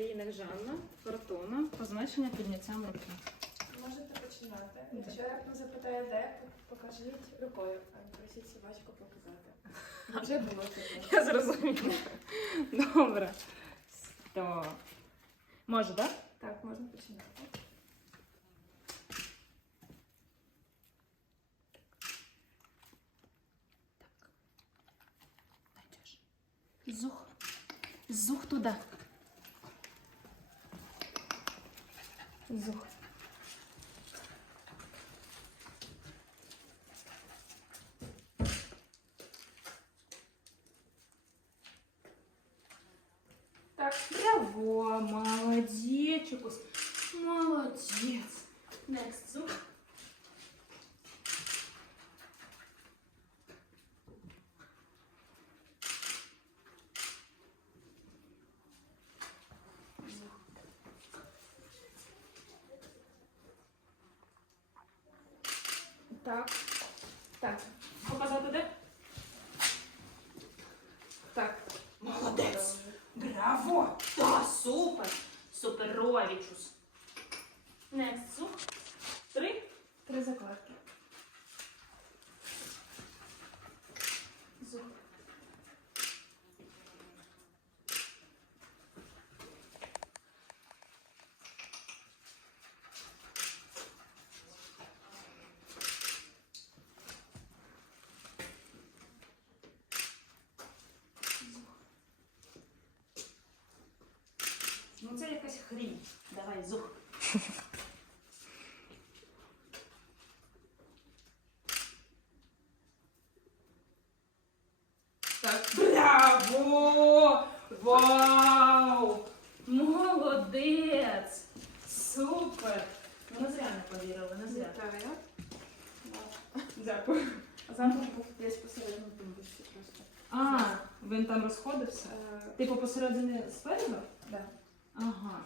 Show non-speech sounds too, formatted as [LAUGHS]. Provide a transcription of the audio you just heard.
олійних Жанна, фортуна, позначення підняттям руки. Можете починати. Якщо раптом запитає де, покажіть рукою, а не просіть собачку показати. Вже було таке. [LAUGHS] Я зрозуміла. Добре. Сто. Може, так? Так, можна починати. Зух. Зух туди. Зух. Так, Браво, молодечек. Молодец. Next, зух. Так. Так. Показати де? Так. Молодець. Браво! Та, супер! Суперовічус. Next, зух. Три. Три закладки. Зух. Ну це якась хрінь. Давай, зух. Так. Браво! Вау! Молодець! Супер! Ну, не зря не повірили, не зря. Вітаю. Дякую. А замок був десь посередині тумбочці просто. А, він там розходився? Е, Типу посередині спереду? да. Ага.